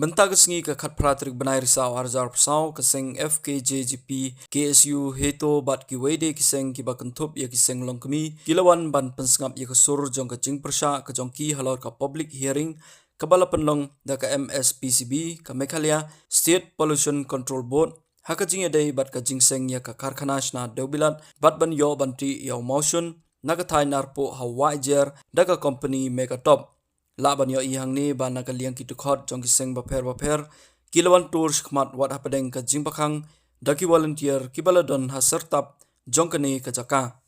Bentag sengi ke khat pratrik benai risau arjar pesau keseng FKJGP KSU heto bat ki wede kiseng ki bakentup ya kiseng longkemi kilawan ban pensengap ya kesur jong ke jing persya ke jong ki halor ka public hearing kebala penlong da ka MSPCB ka Meghalaya State Pollution Control Board haka jing edai bat ka jingseng ya ka karkhana shna dobilat bat ban yo banti ya motion naga thai narpo hawajer da ka company Megatop laban yo ihang ni ba nakaliang kitukot jong kiseng baper kilawan tours khmat wat hapadeng ka jingpakhang daki volunteer kibaladon ha sertap jong kani ka jaka